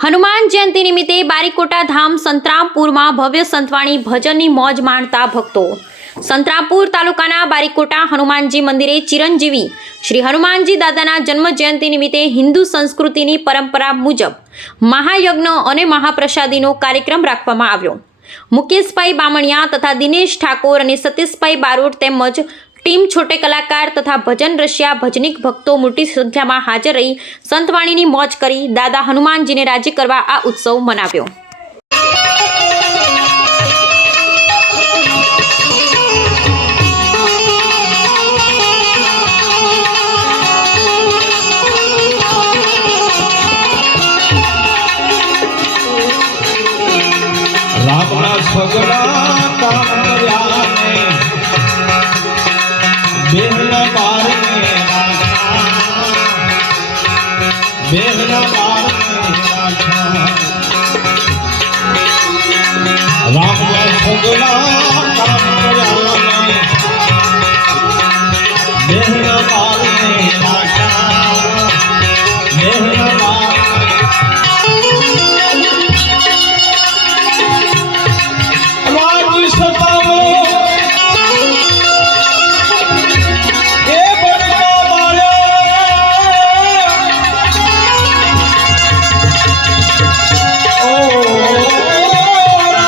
હનુમાન જયંતિ નિમિત્તે બારીકોટા ધામ સંતરામપુરમાં ભવ્ય સંતવાણી ભજનની મોજ માણતા ભક્તો। સંતરામપુર તાલુકાના બારીકોટા હનુમાનજી મંદિરે ચિરંજીવી શ્રી હનુમાનજી દાદાના જન્મ જયંતિ નિમિત્તે હિન્દુ સંસ્કૃતિની પરંપરા મુજબ મહાયજ્ઞ અને મહાપ્રસાદીનો કાર્યક્રમ રાખવામાં આવ્યો। મુકેશભાઈ બામણિયા તથા દિનેશ ઠાકોર અને સતીશભાઈ બારોટ તેમજ ટીમ છોટે કલાકાર તથા ભજન રસિયા ભજનિક ભક્તો મોટી સંખ્યામાં હાજર રહી સંતવાણીની મોજ કરી દાદા હનુમાનજીને રાજી કરવા આ ઉત્સવ મનાવ્યો। રામના સગડા કામ કર્યા ને બેહના બારને રાખા, બેહના બારને રાખા, રામના સગડા